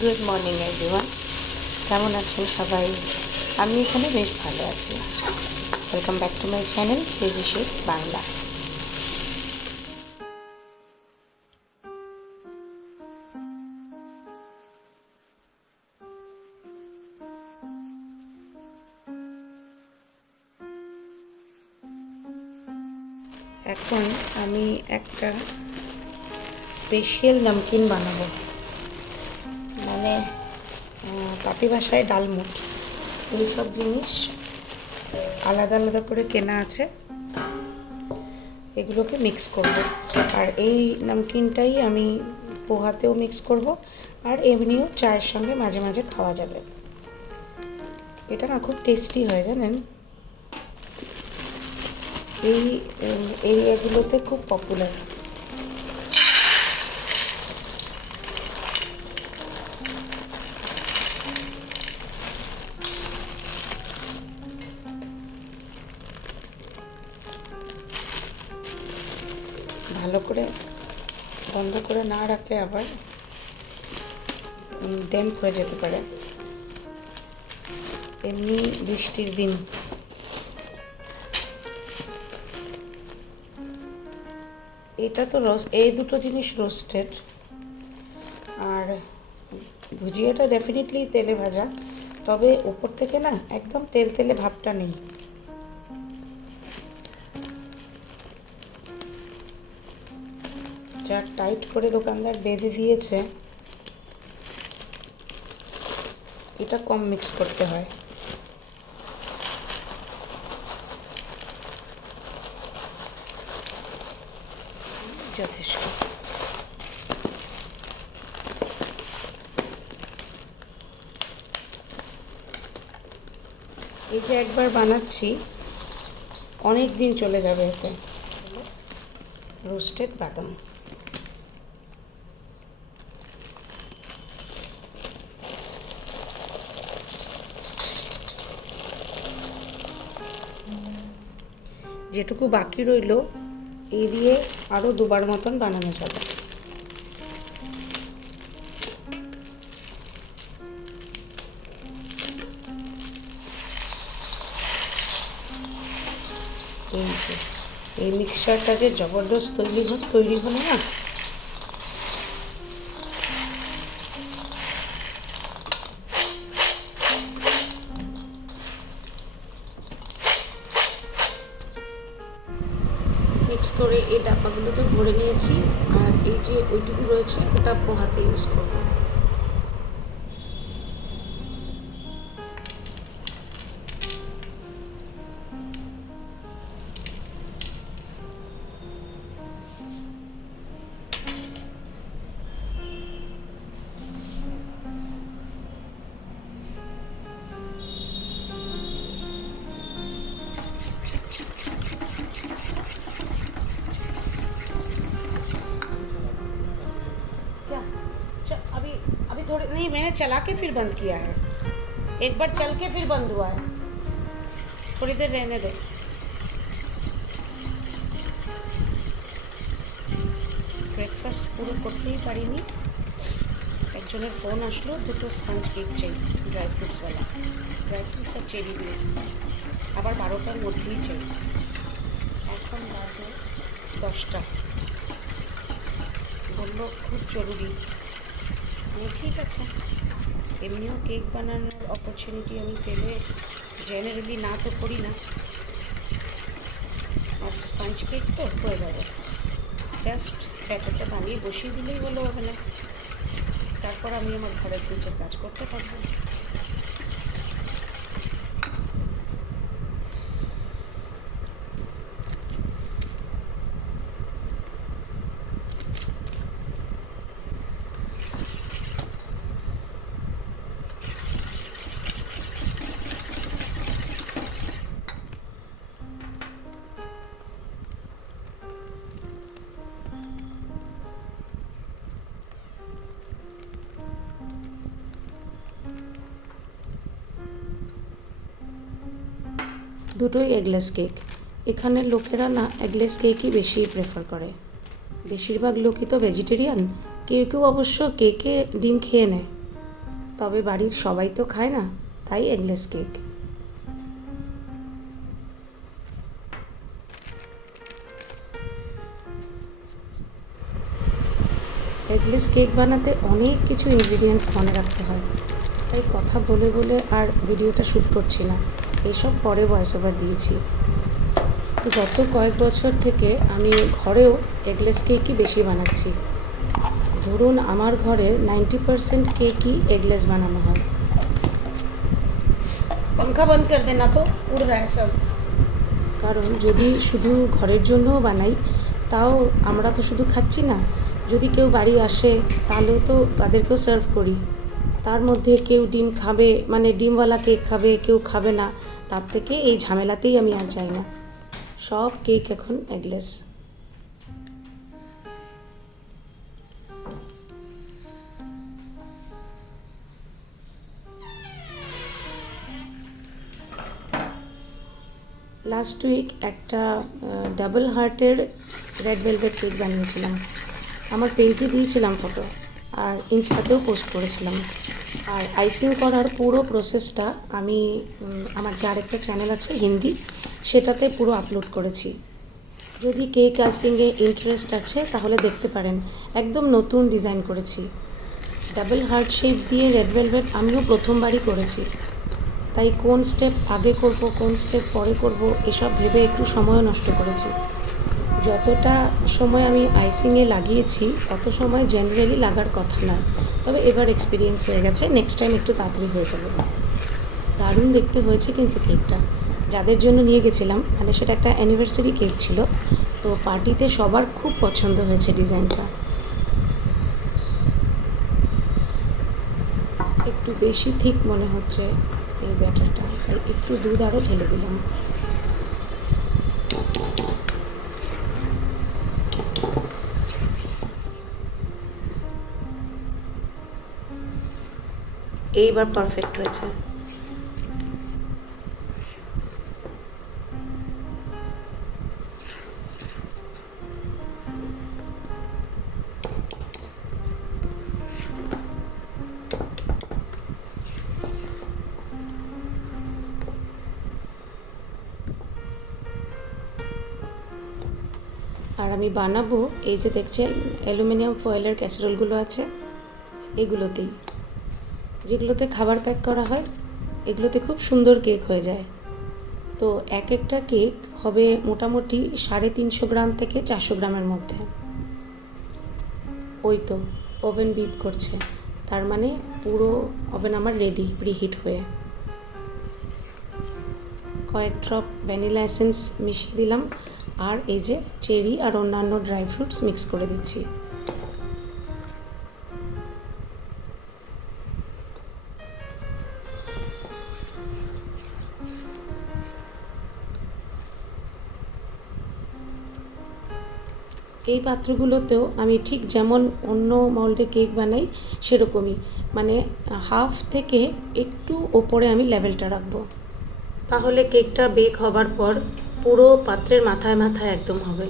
Good morning everyone কেমন আছেন সবাই? আমি এখানে বেশ ভালো আছি। Welcome back to my channel Sheikh Bangla এখন আমি একটা স্পেশাল নামকিন বানাবো। পাতি ভাষায় ডালমুট এই সব জিনিস আলাদা আলাদা করে কেনা আছে। এগুলোকে মিক্স করব। আর এই নামকিনটাই আমি পোহাতেও মিক্স করব। আর এমনিও চায়ের সঙ্গে মাঝে মাঝে খাওয়া যাবে। এটা না খুব টেস্টি হয় জানেন? এই এরিয়াগুলোতে খুব পপুলার রাখলে আবার ড্যাম্প হয়ে যেতে পারে। এমনি বৃষ্টির দিন। এটা তো রোস্ট এই দুটো জিনিস রোস্টেড। আর ভুজিয়াটা ডেফিনেটলি তেলে ভাজা। তবে উপর থেকে না, একদম তেল তেলে ভাবটা নেই। যা টাইট করে দোকানদার বেঁধে দিয়েছে। এটা কম মিক্স করতে হয়। যথেষ্ট। এই যে একবার বানাচ্ছি অনেক দিন চলে যাবে এতে। রোস্টেড বাদাম। যেটুকু বাকি রইল এই দিয়ে আরও দুবার মতন বানানো যাবে। এই মিক্সারটা যে জবরদস্ত তৈরি তৈরি হলো না? করে এই ডাব্বাগুলোতে ভরে নিয়েছি। আর এই যে ওইটুকু রয়েছে ওটা পোহাতে ইউজ করব। नहीं मैंने चला के फिर बंद किया है एक बार चल के फिर बंद हुआ है थोड़ी देर रहने दो ব্রেকফাস্ট পুরো করতেই পারিনি একজনের ফোন আসলো দুটো স্পঞ্জ কেক চাই ড্রাই ফ্রুটসওয়ালা ড্রাই ফ্রুটস আর চেরি দিয়ে আবার বারোটার মধ্যেই চাই এখন বাজে দশটা বললো খুব জরুরি আমি ঠিক আছে। এমনিও কেক বানানোর অপরচুনিটি আমি পেলে জেনারেলি না তো করি না। আর স্পঞ্জ কেক তো হয়ে যাবে। জাস্ট ব্যাটারটা বানিয়ে বসিয়ে দিলেই হলো ওখানে তারপর আমি আমার ঘরের দিকে কাজ করতে পারব। দুটোই এগলেস কেক এখানে লোকেরা না এগলেস কেকই বেশি প্রেফার করে। বেশিরভাগ লোকই তো ভেজিটেরিয়ান কেউ কেউ অবশ্য কেকে ডিম খেয়ে নেয়। তবে বাড়ির সবাই তো খায় না, তাই এগলেস কেক এগলেস কেক বানাতে অনেক কিছু ইনগ্রিডিয়েন্টস মনে রাখতে হয়। তাই কথা বলে বলে আর ভিডিওটা শ্যুট করছি না। এসব পরে ভয়েস ওভার দিয়েছি। গত কয়েক বছর থেকে আমি ঘরেও এগলেস কেকই বেশি বানাচ্ছি। ধরুন আমার ঘরের নাইনটি পারসেন্ট কেকই এগলেস বানানো হয়। পাখা বন্ধ কর দেনা তো উড় রা সব। কারণ যদি শুধু ঘরের জন্যও বানাই তাও আমরা তো শুধু খাচ্ছি না। যদি কেউ বাড়ি আসে তাহলেও তো তাদেরকেও সার্ভ করি। তার মধ্যে কেউ ডিম খাবে মানে ডিমওয়ালা কেক খাবে, কেউ খাবে না, তার থেকে এই ঝামেলাতেই আমি আর যাই না। সব কেক এখন এগলেস লাস্ট উইক একটা ডাবল হার্টের রেড ভেলভেট কেক বানিয়েছিলাম। আমার পেজে দিয়েছিলাম ফটো আর ইনস্টাতেও পোস্ট করেছিলাম। আর আইসিং করার পুরো প্রসেসটা আমি আমার যার একটা চ্যানেল আছে হিন্দি, সেটাতে পুরো আপলোড করেছি। যদি কেক আইসিংয়ে ইন্টারেস্ট আছে, তাহলে দেখতে পারেন। একদম নতুন ডিজাইন করেছি। ডাবল হার্ট শেপ দিয়ে রেড ভেলভেট আমিও প্রথমবারই করেছি। তাই কোন স্টেপ আগে করব, কোন স্টেপ পরে করব, এসব ভেবে একটু সময় নষ্ট করেছি। যতটা সময় আমি আইসিংয়ে লাগিয়েছি, অত সময় জেনারেলি লাগার কথা না। তবে এবার এক্সপিরিয়েন্স হয়ে গেছে। নেক্সট টাইম একটু তাড়াতাড়ি হয়ে যাবে। দারুণ দেখতে হয়েছে কিন্তু কেকটা যাদের জন্য নিয়ে গেছিলাম মানে সেটা একটা অ্যানিভার্সারি কেক ছিল। তো পার্টিতে সবার খুব পছন্দ হয়েছে ডিজাইনটা একটু বেশি ঠিক মনে হচ্ছে এই ব্যাটারটা। একটু দুধ আরও ঢেলে দিলাম। এইবার পারফেক্ট হয়েছে। আর আমি বানাবো এই যে দেখছেন অ্যালুমিনিয়াম ফয়েলের ক্যাসারোলগুলো আছে এগুলোতেই। যেগুলোতে খাবার প্যাক করা হয়, এগুলোতে খুব সুন্দর কেক হয়ে যায়। তো এক একটা কেক হবে মোটামুটি সাড়ে তিনশো গ্রাম থেকে চারশো গ্রামের মধ্যে। ওই তো ওভেন বিপ করছে। তার মানে পুরো ওভেন আমার রেডি প্রিহিট হয়ে। কয়েক ড্রপ ভ্যানিলা এসেন্স মিশিয়ে দিলাম। আর এই যে চেরি আর অন্যান্য ড্রাই ফ্রুটস মিক্স করে দিচ্ছি। এই পাত্রগুলোতেও আমি ঠিক যেমন অন্য মল্ডে কেক বানাই, সেরকমই। মানে হাফ থেকে একটু ওপরে আমি লেভেলটা রাখব। তাহলে কেকটা বেক হবার পর পুরো পাত্রের মাথায় মাথায় একদম হবে।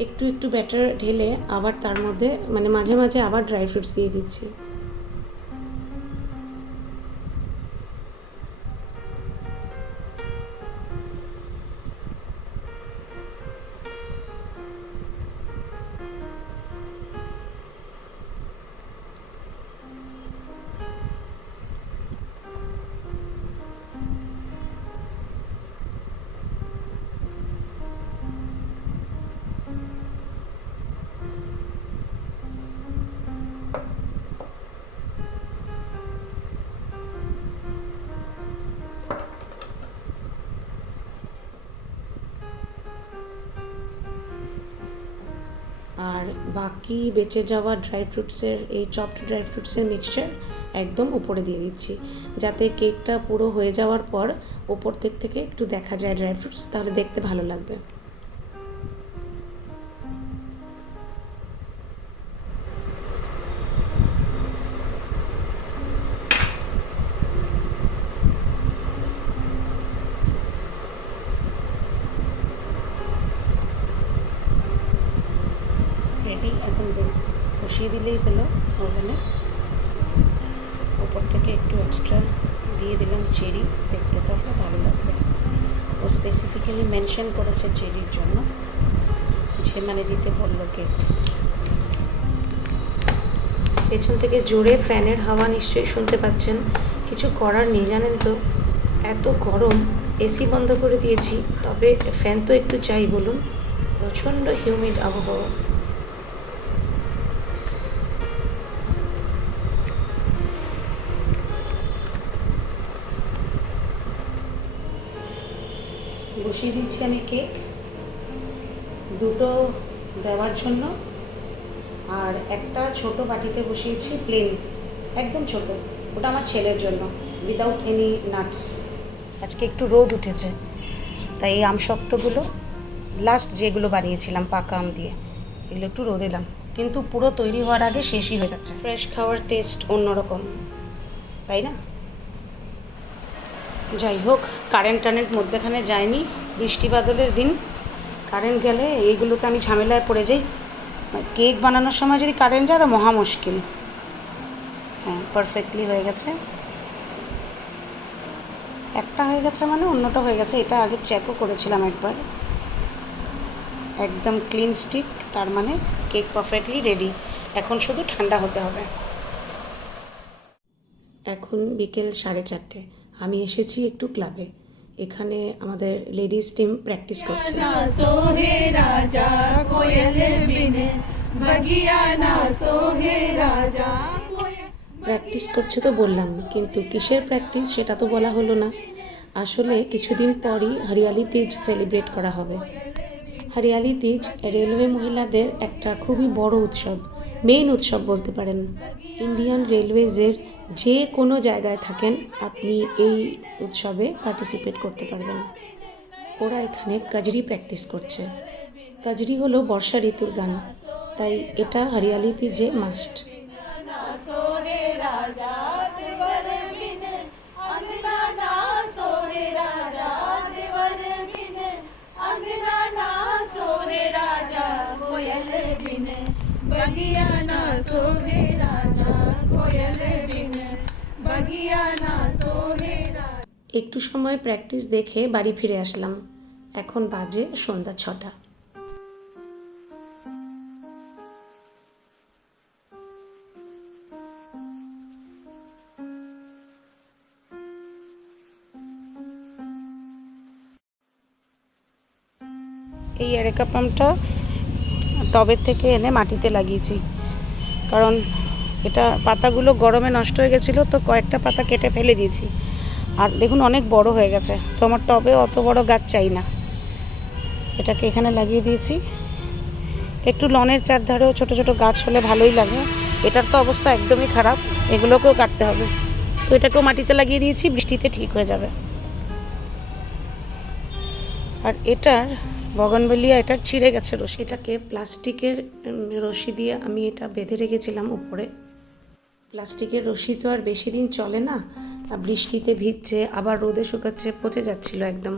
একটু একটু ব্যাটার ঢেলে আবার তার মধ্যে মানে মাঝে মাঝে আবার ড্রাই ফ্রুটস দিয়ে দিচ্ছি। বাকি বেঁচে যাওয়া ড্রাই ফ্রুটসের এই চপড ড্রাই ফ্রুটসের মিক্সচার একদম উপরে দিয়ে দিচ্ছি। যাতে কেকটা পুরো হয়ে যাওয়ার পর ওপর দিক থেকে একটু দেখা যায় ড্রাই ফ্রুটস তাহলে দেখতে ভালো লাগবে। ও স্পেসিফিক্যালি মেনশন করেছে চেরির জন্য। যে মানে দিতে বলল কে? পেছন থেকে জোরে ফ্যানের হাওয়া নিশ্চয়ই শুনতে পাচ্ছেন। কিছু করার নেই, জানেন তো? এত গরম, এসি বন্ধ করে দিয়েছি, তবে ফ্যান তো একটু চাই, বলুন। প্রচণ্ড হিউমিড আবহাওয়া। বসিয়ে দিচ্ছি আমি কেক। দুটো দেওয়ার জন্য। আর একটা ছোট বাটিতে বসিয়েছি প্লেন একদম ছোট। ওটা আমার ছেলের জন্য উইদাউট এনি নাটস আজকে একটু রোদ উঠেছে, তাই এই আমশক্তগুলো লাস্ট যেগুলো বানিয়েছিলাম, পাকা আম দিয়ে, এগুলো একটু রোদ এলাম। কিন্তু পুরো তৈরি হওয়ার আগে শেষই হয়ে যাচ্ছে। ফ্রেশ খাওয়ার টেস্ট অন্যরকম, তাই না? যাই হোক কারেন্ট টারেন্ট মধ্যেখানে যায়নি, বৃষ্টি বাদলের দিন। কারেন্ট গেলে এইগুলোতে আমি ঝামেলায় পড়ে যাই। কেক বানানোর সময় যদি কারেন্ট যায়, তো মহা মুশকিল। হ্যাঁ পারফেক্টলি হয়ে গেছে। একটা হয়ে গেছে মানে অন্যটা হয়ে গেছে। এটা আগে চেকও করেছিলাম একবার। একদম ক্লিন স্টিক তার মানে কেক পারফেক্টলি রেডি এখন শুধু ঠান্ডা হতে হবে। এখন বিকেল সাড়ে চারটে। আমি এসেছি একটু ক্লাবে। এখানে আমাদের লেডিস টিম প্র্যাকটিস করছে। প্র্যাকটিস করছে তো বললাম কিন্তু কিসের প্র্যাকটিস সেটা তো বলা হলো না। আসলে কিছুদিন পরই হরিয়ালি তেজ সেলিব্রেট করা হবে। হরিয়ালি তীজ রেলওয়ে মহিলাদের একটা খুবই বড় উৎসব মেইন উৎসব বলতে পারেন। ইন্ডিয়ান রেলওয়েজের যে কোনো জায়গায় থাকেন, আপনি এই উৎসবে পার্টিসিপেট করতে পারবেন। ওরা এখানে কাজরি প্র্যাকটিস করছে। কাজরি হলো বর্ষা ঋতুর গান, তাই এটা হরিয়ালি তিজে মাস্ট একটু সময় প্র্যাকটিস দেখে বাড়ি ফিরে আসলাম। এখন বাজে সন্ধ্যা ছটা। এই এরেকা পাম্পটা টবের থেকে এনে মাটিতে লাগিয়েছি। কারণ এটা পাতাগুলো গরমে নষ্ট হয়ে গেছিল, তো কয়েকটা পাতা কেটে ফেলে দিয়েছি। আর দেখুন, অনেক বড় হয়ে গেছে। তো আমার টবে অত বড় গাছ চাই না। এটাকে এখানে লাগিয়ে দিয়েছি। একটু লনের চারধারেও ছোট ছোট গাছ হলে ভালোই লাগে। এটার তো অবস্থা একদমই খারাপ। এগুলোকেও কাটতে হবে। তো এটাকেও মাটিতে লাগিয়ে দিয়েছি, বৃষ্টিতে ঠিক হয়ে যাবে। আর এটার বগনবেলিয়া, এটার ছিঁড়ে গেছে রশি। এটাকে প্লাস্টিকের রশি দিয়ে আমি এটা বেঁধে রেখেছিলাম উপরে। প্লাস্টিকের রশি তো আর বেশি দিন চলে না। বৃষ্টিতে ভিজছে, আবার রোদে শুকাচ্ছে, পচে যাচ্ছিল একদম।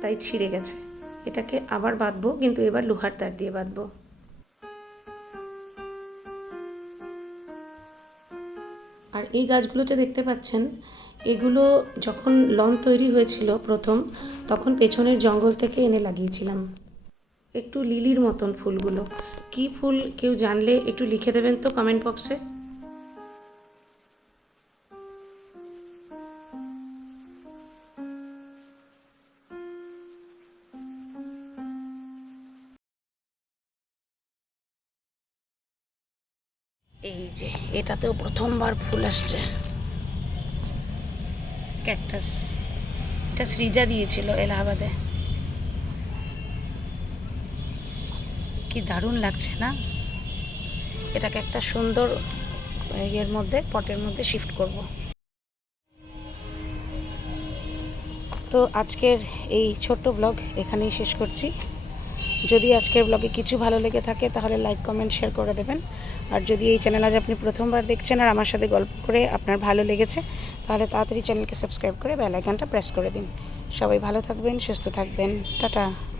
তাই ছিঁড়ে গেছে। এটাকে আবার বাঁধবো, কিন্তু এবার লোহার তার দিয়ে বাঁধবো। আর এই গাছগুলো যে দেখতে পাচ্ছেন, এগুলো যখন লন তৈরি হয়েছিল প্রথম, তখন পেছনের জঙ্গল থেকে এনে লাগিয়েছিলাম। একটু লিলির মতন ফুলগুলো। কি ফুল কেউ জানলে একটু লিখে দেবেন তো কমেন্ট বক্সে। এটাতেও প্রথমবার ফুল আসছে। ক্যাকটাস। এটা সৃজা দিয়েছিল এলাহাবাদে। কি দারুণ লাগছে না? এটাকে একটা সুন্দর ইয়ের মধ্যে, পটের মধ্যে শিফট করব। তো আজকের এই ছোট্ট ব্লগ এখানেই শেষ করছি। যদি আজকের ব্লগে কিছু ভালো লেগে থাকে, তাহলে লাইক কমেন্ট শেয়ার করে দেবেন। আর যদি এই চ্যানেল আজ আপনি প্রথমবার দেখছেন আর আমার সাথে গল্প করে আপনার ভালো লেগেছে, তাহলে তাড়াতাড়ি চ্যানেলকে সাবস্ক্রাইব করে বেলাইকানটা প্রেস করে দিন। সবাই ভালো থাকবেন, সুস্থ থাকবেন। টাটা।